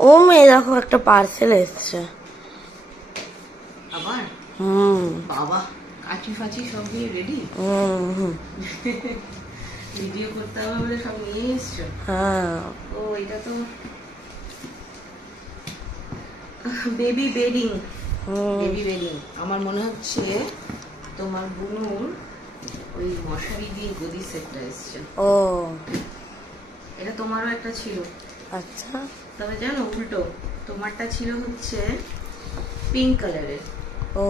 ও মেয়ে দেখো একটা পার্সেল এসছে। আবার? হুম। বাবা কাচি ফাচি সব নিয়ে রেডি হুম ভিডিও করতে হবে বলে সব নিয়ে এসছো? হ্যাঁ। ও এটা তো বেবি বেডিং বেবি বেডিং আমার মনে হচ্ছে তোমার বুনুর ওই মশারি দিয়ে গদি সেটটা এসছে। ও। এটা তোমারও একটা ছিল। আচ্ছা। তবে জানো উল্টো। তোমারটা ছিল হচ্ছে পিঙ্ক কালারের ও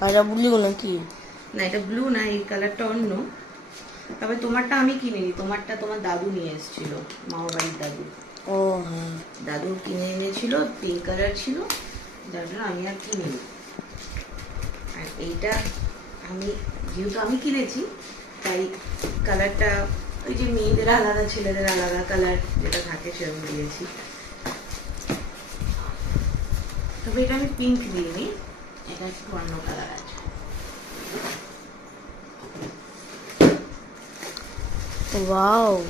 আর ব্লু নাকি না এটা ব্লু না এই কালারটা অন্য। তবে তোমারটা আমি কিনিনি তোমারটা তোমার দাদু নিয়ে এসেছিল মামা বাড়ির দাদু। ও হ্যাঁ। দাদু কিনে এনেছিল পিঙ্ক কালার ছিল যার জন্য আমি আর কিনিনি। আর এইটা আমি যেহেতু আমি কিনেছি তাই কালারটা ওই যে মেয়েদের আলাদা ছেলেদের আলাদা কালার যেটা থাকে সেরকম দিয়েছি। তবে এটা আমি পিঙ্ক এটা একটু অন্য কালার আছে। ওয়াও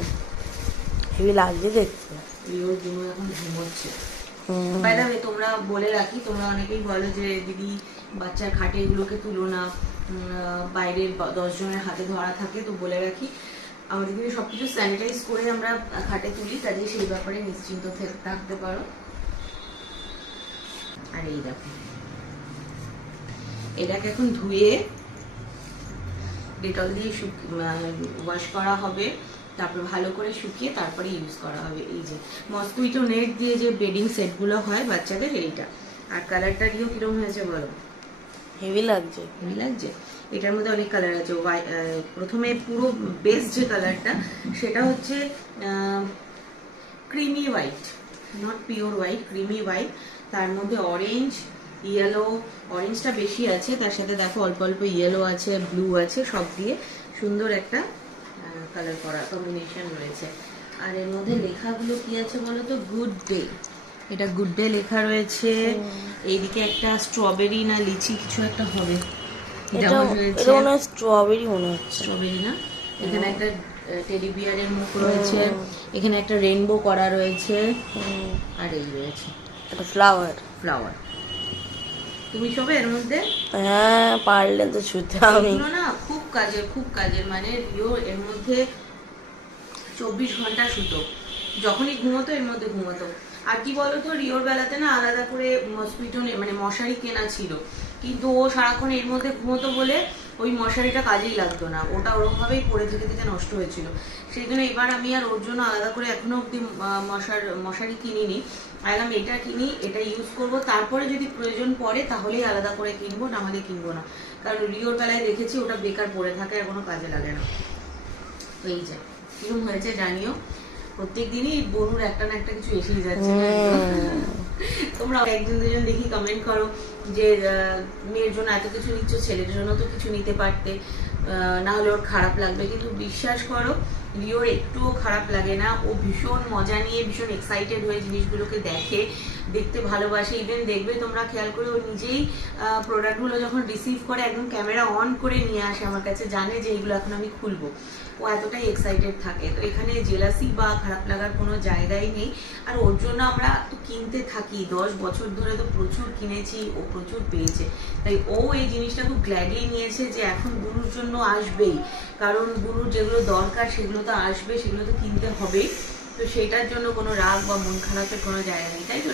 হেভি লাগছে দেখতে। জন্য এখন ঘুমোচ্ছে। হুম। বাই দ্য ওয়ে, তোমরা বলে রাখি তোমরা অনেকেই বলো যে দিদি বাচ্চার খাটে এগুলোকে তুলো না। বাইরের ব- দশ জনের হাতে ধরা থাকে তো বলে রাখি। আমাদের কিন্তু সবকিছু স্যানিটাইজ করে আমরা খাটে তুলি কাজে সেই ব্যাপারে নিশ্চিন্ত থাকতে পারো। আর এই দেখো। এটাকে এখন ধুয়ে ডেটল দিয়ে ওয়াশ করা হবে তারপর ভালো করে শুকিয়ে তারপরে ইউজ করা হবে। এই যে মস্কুইটো নেট দিয়ে যে বেডিং সেটগুলো হয় বাচ্চাদের এইটা। আর কালারটা দিয়েও কিরম হয়েছে বলো? হেভি লাগছে। হেভি লাগছে? এটার মধ্যে অনেক কালার আছে। প্রথমে পুরো বেস যে কালারটা সেটা হচ্ছে creamy white not pure white creamy white তার মধ্যে অরেঞ্জ ইয়েলো অরেঞ্জটা বেশি আছে। তার সাথে দেখো অল্প অল্প ইয়েলো আছে ব্লু আছে সব দিয়ে সুন্দর একটা কালার করা কম্বিনেশন রয়েছে। আর এর মধ্যে লেখাগুলো কি আছে বলো তো গুড ডে এটা গুড ডে লেখা রয়েছে। এইদিকে একটা স্ট্রবেরি না লিচি কিছু একটা হবে। এটা যেমন রয়েছে এটা মনে হয় স্ট্রবেরি মনে হচ্ছে। স্ট্রবেরি না? এখানে একটা টেডি বিয়ারের মুখ রয়েছে এখানে একটা রেনবো করা রয়েছে। আর এই রয়েছে। একটা ফ্লাওয়ার ফ্লাওয়ার তুমি সবে এর মধ্যে? হ্যাঁ পারলে তো ছুতে আমি না খুব কাজের খুব কাজের। মানে রিও এর মধ্যে চব্বিশ ঘণ্টা শুতো। যখনই ঘুমোতো এর মধ্যে ঘুমোতো। আর কি বলতো, রিওর বেলাতে না আলাদা করে মসকিটো মানে মশারি কেনা ছিল। কিন্তু ও সারাক্ষণ এর মধ্যে ঘুমোতো বলে ওই মশারিটা কাজেই লাগতো না। ওটা ওরকমভাবেই পড়ে থেকে থেকে নষ্ট হয়েছিল। সেই জন্য এবার আমি আর ওর জন্য আলাদা করে এখনও অব্দি মশার, মশারি কিনিনি। আলাম এটা কিনি, এটা ইউজ করব। তারপরে যদি প্রয়োজন পড়ে তাহলেই আলাদা করে কিনবো, না হলে কিনবো না। কারণ রিওর বেলায় দেখেছি, ওটা বেকার পড়ে থাকে আর কোনো কাজে লাগে না। এই যে, কিরম হয়েছে জানিও। প্রত্যেক দিনই বনুর একটা না একটা কিছু এসেই যাচ্ছে। তোমরা একজন দুজন দেখি কমেন্ট করো যে আহ, মেয়ের জন্য এত কিছু নিচ্ছ ছেলের জন্য তো কিছু নিতে পারতে। আহ, না হলে ওর খারাপ লাগবে। কিন্তু বিশ্বাস করো রিওর একটুও খারাপ লাগে না, ও ভীষণ মজা নিয়ে, ভীষণ এক্সাইটেড হয়ে জিনিসগুলোকে দেখে, দেখতে ভালোবাসে। ইভেন দেখবে তোমরা খেয়াল করে ও নিজেই প্রোডাক্টগুলো যখন রিসিভ করে, একদম ক্যামেরা অন করে নিয়ে আসে আমার কাছে, জানে যে এইগুলো এখন আমি খুলবো। ও এতটাই এক্সাইটেড থাকে। তো এখানে জেলাসি বা খারাপ লাগার কোনো জায়গাই নেই। আর ওর জন্য আমরা তো কিনতে থাকি। দশ বছর ধরে তো প্রচুর কিনেছি, ও প্রচুর পেয়েছে। তাই ও এই জিনিসটা খুব গ্ল্যাডলি নিয়েছে যে এখন গুরুর জন্য আসবেই। কারণ গুরুর যেগুলো দরকার সেগুলো তো আসবে, সেগুলো তো কিনতে হবেই। তো সেটার জন্য কোনো রাগ বা মন খারাপের কোনো জায়গা নেই, তাই তো